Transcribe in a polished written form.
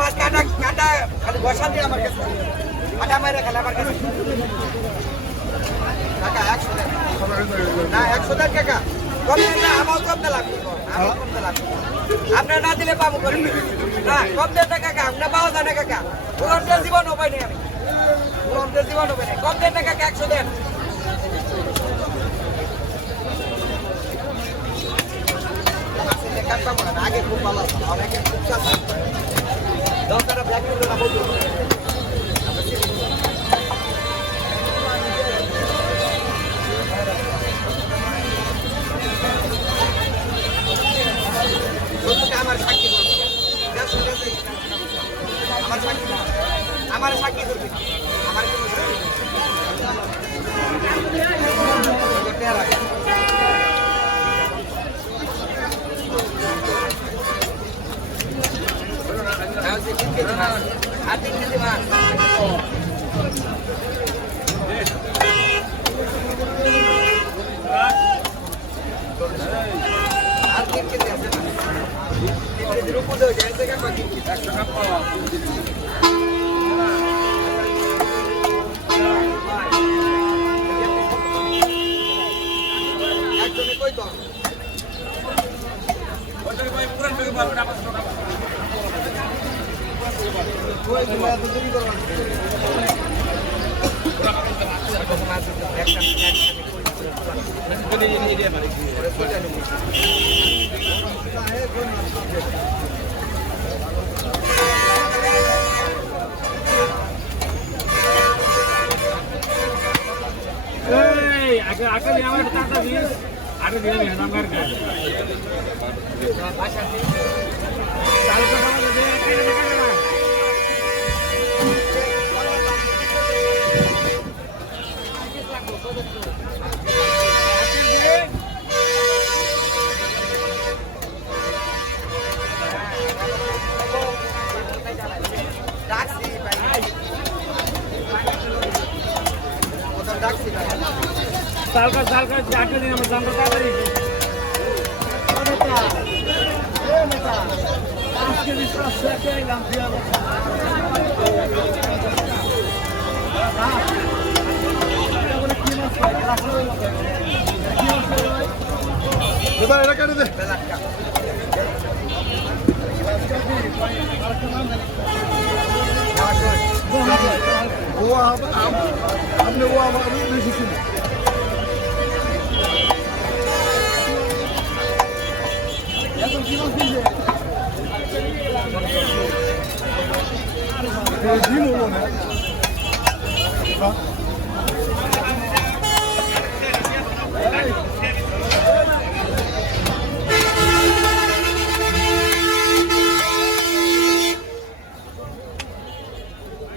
মাছ কাটা কাটা খালি বসা দিয়ে আমার কাছে কাটা মারে খালি আমার কাছে কাকা 100 না 100 টাকা কাকা কম না আমার কম না লাগবে আমার কম না লাগবে আপনারা না দিলে পাবো করে না কম দেন না কাকা আমরা পাওয়া যায় না কাকা পুরোটা জীবন উপায় নেই আমি পুরোটা জীবন উপায় নেই কম দেন না কাকা 100 দেন আগে খুব ভালো অনেকে খুব চাষ দরকার ব্ল্যাক না বলতো আমার সাক্ষী করবে আমার সাক্ষী করবে আমার আর 3 কেজি মাছ আর 3 কেজি আছে না 3 কেজির উপরে হয়ে যায় থেকে 100 টাকা পাওয়া একজনে কই তো ওটার কই পুরান থেকে পাবেন আপনার টাকা ওই গুলো এত দেরি করো আগে আমার টাকা দিয়ে আগে দিয়ে আমি নাম কার কাজ সালকা আটকে দিন আমার দামটা তাড়াতাড়ি আজকে বিশ্বাস শেখে এলাম এটা কেটে দে ও আপনি ও আমার বেশি ছিল এখন কি